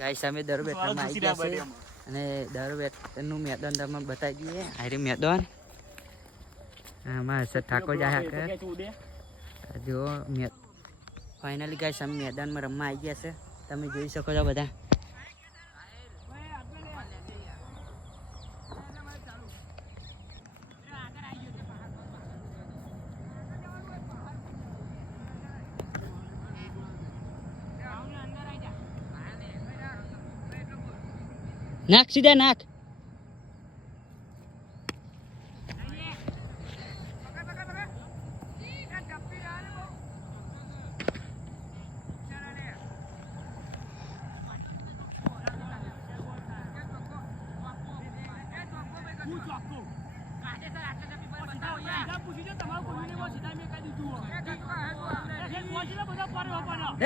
Guys અમે દર બેટમાં આવી ગયા છે અને દર બેટનું મેદાન તમને બતાવી દઈએ. આરી મેદાન આમાં હર્ષદ ઠાકોર જાય કે જો ફાઇનલી ગાઈસ અમે મેદાનમાં રમવા આવી ગયા છે. તમે જોઈ શકો છો બધા. નાખ સીધા નાખ.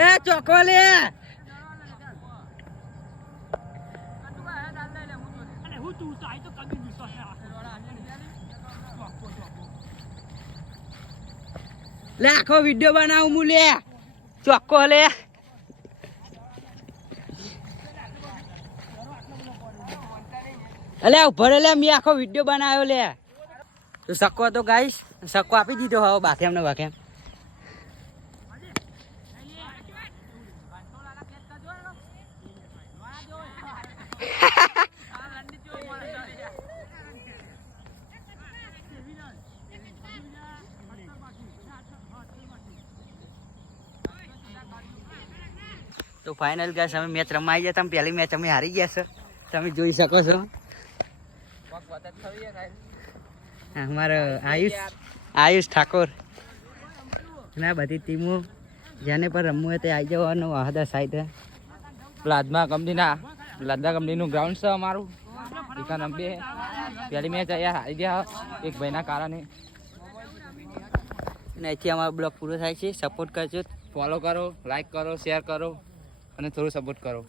એ ચોકો લે. લે આખો વિડિયો બનાવું હું લે. ચોખ્ખો લે. અલે ઉભો રે લે, મેં આખો વિડિયો બનાવ્યો લે. તો સક્કો તો ગાઈસ સક્કો આપી દીધો હવે બાથેમ ને બાથેમ. તો ફાઇનલ ગાઈસ અમે મેચ રમાઈ ગયા. તમે પહેલી મેચ અમે હારી ગયા છો, તમે જોઈ શકો છો. અમારો આયુષ ઠાકોર ના બધી ટીમો જેને પણ રમવું હોય તે આવી જવાનું. આહદા સાઈડ પ્લાઝમા કંપનીનું ગ્રાઉન્ડ છે અમારું. એકા નંબે પહેલી મેચ અહીંયા હારી ગયા એક ભાઈના કારણે. અને અહીંથી અમારો બ્લોગ પૂરો થાય છે. સપોર્ટ કરજો, ફોલો કરો, લાઈક કરો, શેર કરો અને થોડું સપોર્ટ કરો.